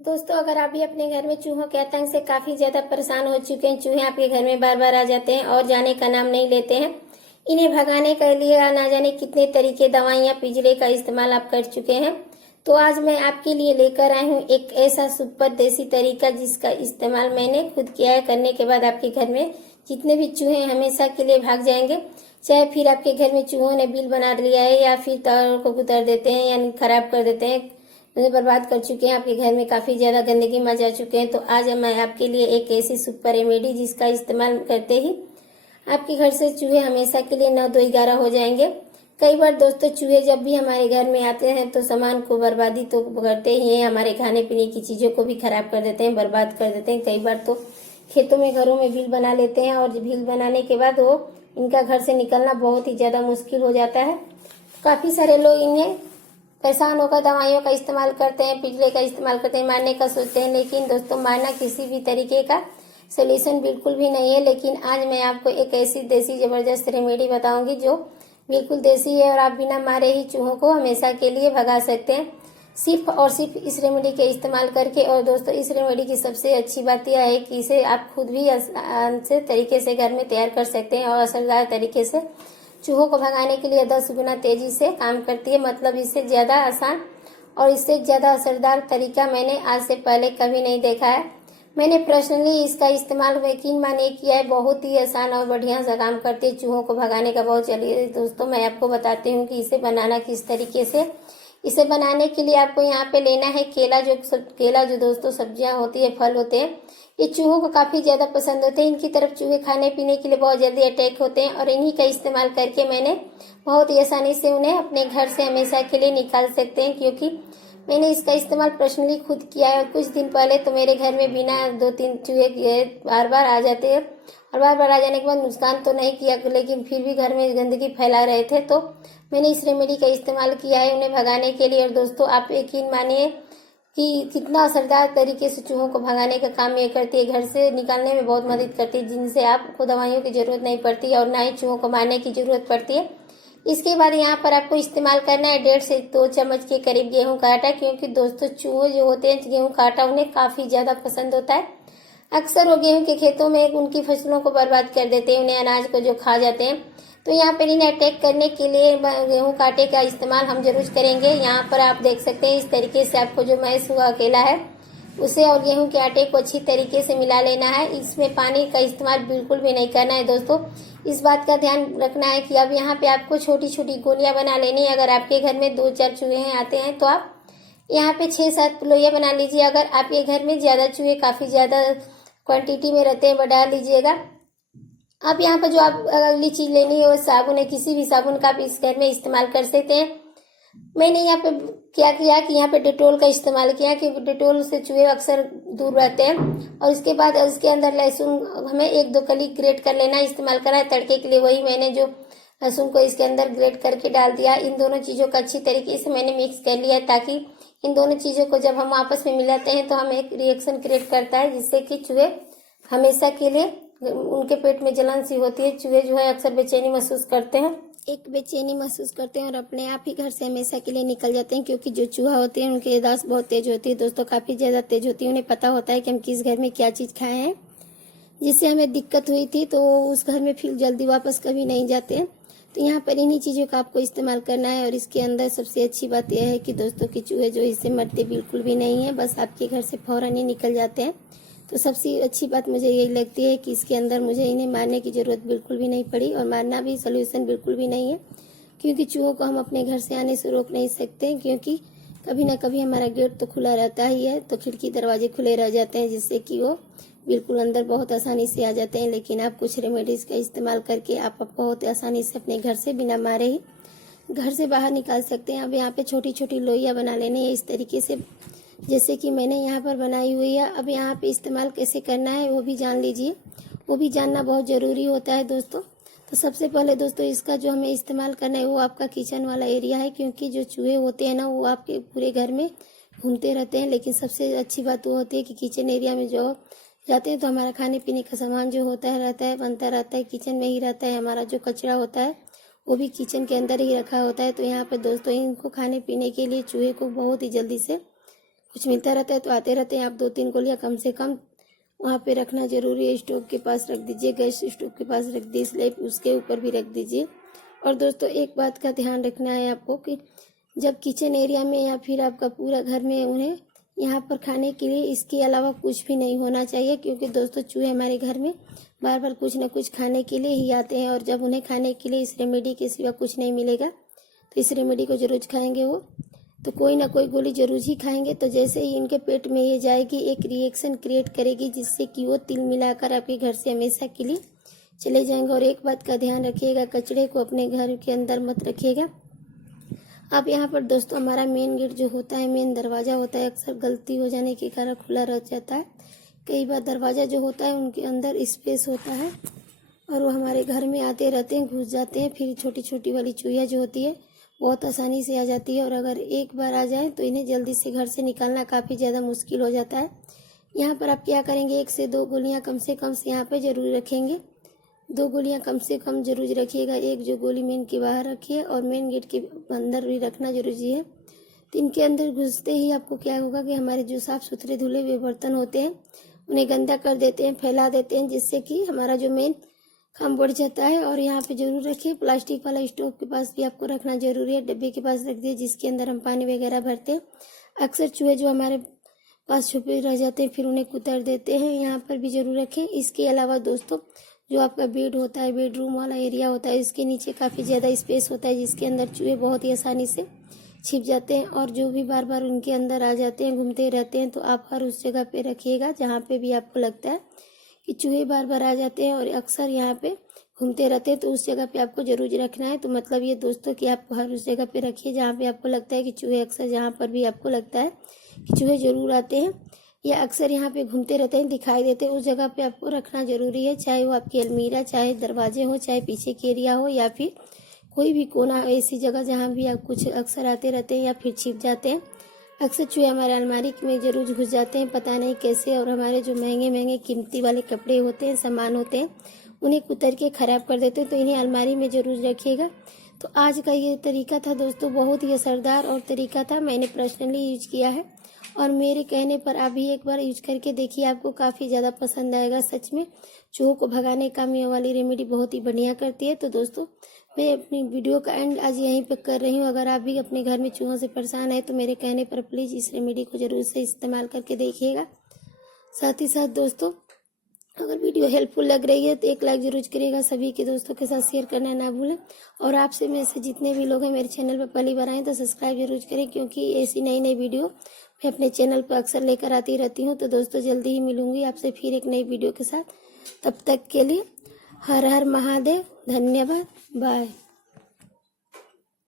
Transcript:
दोस्तों, अगर आप भी अपने घर में चूहों के आतंक से काफी ज्यादा परेशान हो चुके हैं, चूहे आपके घर में बार बार आ जाते हैं और जाने का नाम नहीं लेते हैं, इन्हें भगाने के लिए ना जाने कितने तरीके, दवाइयाँ, पिंजरे का इस्तेमाल आप कर चुके हैं। तो आज मैं आपके लिए लेकर आई हूँ एक ऐसा सुपर देसी तरीका जिसका इस्तेमाल मैंने खुद किया है। करने के बाद आपके घर में जितने भी चूहे हमेशा के लिए भाग जाएंगे। चाहे फिर आपके घर में चूहों ने बिल बना लिया है या फिर तारों को कुतर देते हैं, यानी खराब कर देते हैं, उन्हें बर्बाद कर चुके हैं, आपके घर में काफी ज्यादा गंदगी मचा चुके हैं, तो आज मैं आपके लिए एक ऐसी सुपर रेमेडी जिसका इस्तेमाल करते ही आपके घर से चूहे हमेशा के लिए 9 2 11 हो जाएंगे। कई बार दोस्तों, चूहे जब भी हमारे घर में आते हैं तो सामान को बर्बादी तो करते ही हैं, हमारे खाने पीने की चीजों को भी खराब कर देते हैं, बर्बाद कर देते हैं। कई बार तो खेतों में, घरों में बिल बना लेते हैं और बिल बनाने के बाद वो इनका घर से निकलना बहुत ही ज्यादा मुश्किल हो जाता है। काफी सारे लोग इन्हें परेशान होकर दवाइयों का इस्तेमाल करते हैं, पिंजरे का इस्तेमाल करते हैं, मारने का सोचते हैं, लेकिन दोस्तों मारना किसी भी तरीके का सोल्यूशन बिल्कुल भी नहीं है। लेकिन आज मैं आपको एक ऐसी देसी जबरदस्त रेमेडी बताऊंगी जो बिल्कुल देसी है और आप बिना मारे ही चूहों को हमेशा के लिए भगा सकते हैं, सिर्फ और सिर्फ इस रेमेडी के इस्तेमाल करके। और दोस्तों, इस रेमेडी की सबसे अच्छी बात यह है कि इसे आप खुद भी आसान से तरीके से घर में तैयार कर सकते हैं और असरदार तरीके से चूहों को भगाने के लिए 10 गुना तेजी से काम करती है। मतलब इससे ज्यादा आसान और इससे ज्यादा असरदार तरीका मैंने आज से पहले कभी नहीं देखा है। मैंने पर्सनली इसका इस्तेमाल यकीन मानिए किया है, बहुत ही आसान और बढ़िया सा काम करती है चूहों को भगाने का। बहुत चलिए दोस्तों, मैं आपको बताती हूँ कि इसे बनाना किस तरीके से। इसे बनाने के लिए आपको यहाँ पे लेना है केला जो दोस्तों सब्जियां होती है, फल होते हैं, ये चूहों को काफी ज्यादा पसंद होते हैं। इनकी तरफ चूहे खाने पीने के लिए बहुत जल्दी अटैक होते हैं और इन्हीं का इस्तेमाल करके मैंने बहुत ही आसानी से उन्हें अपने घर से हमेशा के लिए निकाल सकते हैं, क्योंकि मैंने इसका इस्तेमाल पर्सनली खुद किया है। और कुछ दिन पहले तो मेरे घर में बिना 2-3 चूहे बार बार आ जाते हैं और बार बार आ जाने के बाद नुकसान तो नहीं किया, लेकिन फिर भी घर में गंदगी फैला रहे थे, तो मैंने इस रेमेडी का इस्तेमाल किया है उन्हें भगाने के लिए। और दोस्तों, आप यकीन मानिए कि कितना असरदार तरीके से चूहों को भगाने का काम ये करती है, घर से निकालने में बहुत मदद करती है, जिनसे आपको दवाइयों की जरूरत नहीं पड़ती और ना ही चूहों को मारने की जरूरत पड़ती है। इसके बाद यहाँ पर आपको इस्तेमाल करना है 1.5 से 2 चम्मच के करीब गेहूं का आटा, क्योंकि दोस्तों चूहे जो होते हैं गेहूं का आटा उन्हें काफी ज्यादा पसंद होता है। अक्सर वो गेहूं के खेतों में उनकी फसलों को बर्बाद कर देते हैं, उन्हें अनाज को जो खा जाते हैं। तो यहाँ पर इन्हें अटैक करने के लिए गेहूं का आटे का इस्तेमाल हम जरूर करेंगे। यहाँ पर आप देख सकते हैं इस तरीके से आपको जो मैश हुआ अकेला है उसे और गेहूं के आटे को अच्छी तरीके से मिला लेना है। इसमें पानी का इस्तेमाल बिल्कुल भी नहीं करना है दोस्तों। इस बात का ध्यान रखना है कि अब यहाँ पे आपको छोटी छोटी गोलियां बना लेनी है। अगर आपके घर में 2-4 चूहे आते हैं तो आप यहाँ पे 6-7 लोइयां बना लीजिए। अगर आपके घर में ज्यादा चूहे काफी ज्यादा क्वांटिटी में रहते हैं, बढ़ा लीजिएगा। आप यहाँ पर जो आप अगली चीज लेनी है वो साबुन है, किसी भी साबुन का आप इस घर में इस्तेमाल कर सकते हैं। मैंने यहाँ पे क्या किया कि यहाँ पे डेटोल का इस्तेमाल किया, कि डेटोल से चूहे अक्सर दूर रहते हैं। और इसके बाद इसके अंदर लहसुन हमें 1-2 कली ग्रेट कर लेना, इस्तेमाल करना है तड़के के लिए। वही मैंने जो लहसुन को इसके अंदर ग्रेट करके डाल दिया। इन दोनों चीजों को अच्छी तरीके से मैंने मिक्स कर लिया, ताकि इन दोनों चीजों को जब हम आपस में मिलाते हैं तो हमें एक रिएक्शन क्रिएट करता है, जिससे कि चूहे हमेशा के लिए, उनके पेट में जलन सी होती है, चूहे जो है अक्सर बेचैनी महसूस करते हैं, और अपने आप ही घर से हमेशा के लिए निकल जाते हैं। क्योंकि जो चूहा होते हैं उनकी याददाश्त बहुत तेज होती है दोस्तों, काफी ज्यादा तेज होती है। उन्हें पता होता है कि हम किस घर में क्या चीज खाए हैं, जिससे हमें दिक्कत हुई थी, तो उस घर में फिर जल्दी वापस कभी नहीं जाते हैं। तो यहाँ पर इन्हीं चीजों का आपको इस्तेमाल करना है। और इसके अंदर सबसे अच्छी बात यह है कि दोस्तों कि चूहे जो इससे मरते बिल्कुल भी नहीं है, बस आपके घर से फौरन ही निकल जाते हैं। तो सबसे अच्छी बात मुझे यही लगती है कि इसके अंदर मुझे इन्हें मारने की जरूरत बिल्कुल भी नहीं पड़ी, और मारना भी सोल्यूशन बिल्कुल भी नहीं है, क्योंकि चूहों को हम अपने घर से आने से रोक नहीं सकते, क्योंकि कभी ना कभी हमारा गेट तो खुला रहता ही है, तो खिड़की दरवाजे खुले रह जाते हैं, जिससे कि वो बिल्कुल अंदर बहुत आसानी से आ जाते हैं। लेकिन आप कुछ रेमेडीज का इस्तेमाल करके आप बहुत आसानी से अपने घर से बिना मारे ही घर से बाहर निकाल सकते हैं। अब यहाँ पे छोटी छोटी लोइयां बना लेनी है इस तरीके से, जैसे कि मैंने यहाँ पर बनाई हुई है। अब यहाँ पे इस्तेमाल कैसे करना है वो भी जान लीजिए, वो भी जानना बहुत ज़रूरी होता है दोस्तों। तो सबसे पहले दोस्तों, इसका जो हमें इस्तेमाल करना है वो आपका किचन वाला एरिया है, क्योंकि जो चूहे होते हैं ना वो आपके पूरे घर में घूमते रहते हैं। लेकिन सबसे अच्छी बात वो होती है कि किचन एरिया में जो जाते हैं तो हमारा खाने पीने का सामान जो होता है रहता है, बनता रहता है, किचन में ही रहता है। हमारा जो कचरा होता है वो भी किचन के अंदर ही रखा होता है। तो यहाँ पर दोस्तों इनको खाने पीने के लिए चूहे को बहुत ही जल्दी से कुछ मिलता रहता है तो आते रहते हैं। आप 2-3 गोलियां कम से कम वहाँ पे रखना जरूरी है। स्टोव के पास रख दीजिए, गैस स्टोव के पास रख दीजिए, स्लेब उसके ऊपर भी रख दीजिए। और दोस्तों एक बात का ध्यान रखना है आपको कि जब किचन एरिया में या फिर आपका पूरा घर में उन्हें यहाँ पर खाने के लिए इसके अलावा कुछ भी नहीं होना चाहिए, क्योंकि दोस्तों चूहे हमारे घर में बार बार कुछ ना कुछ खाने के लिए ही आते हैं। और जब उन्हें खाने के लिए इस रेमेडी के सिवा कुछ नहीं मिलेगा तो इस रेमेडी को जरूर खाएंगे वो, तो कोई ना कोई गोली जरूर ही खाएंगे। तो जैसे ही इनके पेट में ये जाएगी एक रिएक्शन क्रिएट करेगी, जिससे कि वो तिल मिलाकर आपके घर से हमेशा के लिए चले जाएंगे। और एक बात का ध्यान रखिएगा, कचड़े को अपने घर के अंदर मत रखिएगा। अब यहाँ पर दोस्तों हमारा मेन गेट जो होता है, मेन दरवाज़ा होता है, अक्सर गलती हो जाने के कारण खुला रह जाता है। कई बार दरवाज़ा जो होता है उनके अंदर स्पेस होता है और वो हमारे घर में आते रहते हैं, घुस जाते हैं। फिर छोटी छोटी वाली चूहिया जो होती है बहुत आसानी से आ जाती है, और अगर एक बार आ जाए तो इन्हें जल्दी से घर से निकालना काफ़ी ज़्यादा मुश्किल हो जाता है। यहाँ पर आप क्या करेंगे, 1 से 2 गोलियाँ कम से कम यहाँ पर जरूर रखेंगे। 2 गोलियां कम से कम जरूर रखिएगा। एक जो गोली मेन के बाहर रखिए और मेन गेट के अंदर भी रखना जरूरी है। तो इनके अंदर घुसते ही आपको क्या होगा कि हमारे जो साफ सुथरे धुले हुए बर्तन होते हैं उन्हें गंदा कर देते हैं, फैला देते हैं, जिससे कि हमारा जो मेन काम बढ़ जाता है। और यहाँ पे जरूर रखिए। प्लास्टिक वाला स्टोव के पास भी आपको रखना जरूरी है। डब्बे के पास रख दिए जिसके अंदर हम पानी वगैरह भरते हैं। अक्सर चूहे जो हमारे पास छुपे रह जाते हैं फिर उन्हें कुतर देते हैं, यहाँ पर भी जरूर रखें। इसके अलावा दोस्तों जो आपका बेड होता है, बेडरूम वाला एरिया होता है, इसके नीचे काफ़ी ज़्यादा स्पेस होता है जिसके अंदर चूहे बहुत ही आसानी से छिप जाते हैं। और जो भी बार बार उनके अंदर आ जाते हैं, घूमते रहते हैं, तो आप हर उस जगह पे रखिएगा जहाँ पे भी आपको लगता है कि चूहे बार बार आ जाते हैं और अक्सर यहाँ पे घूमते रहते हैं, तो उस जगह पे आपको जरूर रखना है। तो मतलब ये दोस्तों कि आप हर उस जगह पे रखिए जहाँ पे आपको लगता है कि चूहे, अक्सर जहाँ पर भी आपको लगता है कि चूहे जरूर आते हैं या अक्सर यहाँ पे घूमते रहते हैं, दिखाई देते हैं, उस जगह पे आपको रखना जरूरी है। चाहे वो आपकी अलमीरा, चाहे दरवाजे हो, चाहे पीछे की एरिया हो, या फिर कोई भी कोना, ऐसी जगह जहाँ भी आप कुछ अक्सर आते रहते हैं या फिर छिप जाते हैं। अक्सर चूहे हमारे अलमारी में जरूर घुस जाते हैं, पता नहीं कैसे। और हमारे जो महंगे महंगे कीमती वाले कपड़े होते हैं, सामान होते हैं, उन्हें कुतर के खराब कर देते हैं। तो इन्हें अलमारी में जरूर रखिएगा। तो आज का ये तरीका था दोस्तों, बहुत ही असरदार और तरीका था, मैंने पर्सनली यूज किया है और मेरे कहने पर आप भी एक बार यूज करके देखिए, आपको काफ़ी ज़्यादा पसंद आएगा। सच में चूहों को भगाने का ये वाली रेमेडी बहुत ही बढ़िया करती है। तो दोस्तों मैं अपनी वीडियो का एंड आज यहीं पे कर रही हूँ। अगर आप भी अपने घर में चूहों से परेशान है तो मेरे कहने पर प्लीज़ इस रेमेडी को जरूर से इस्तेमाल करके देखिएगा। साथ ही साथ दोस्तों अगर वीडियो हेल्पफुल लग रही है तो एक लाइक जरूर करिएगा, सभी के दोस्तों के साथ शेयर करना ना भूलें। और आपसे में से जितने भी लोग हैं मेरे चैनल पर पहली बार आए तो सब्सक्राइब जरूर करें, क्योंकि ऐसी नई नई वीडियो मैं अपने चैनल पर अक्सर लेकर आती रहती हूँ। तो दोस्तों जल्दी ही मिलूंगी आपसे फिर एक नई वीडियो के साथ। तब तक के लिए हर हर महादेव, धन्यवाद, बाय।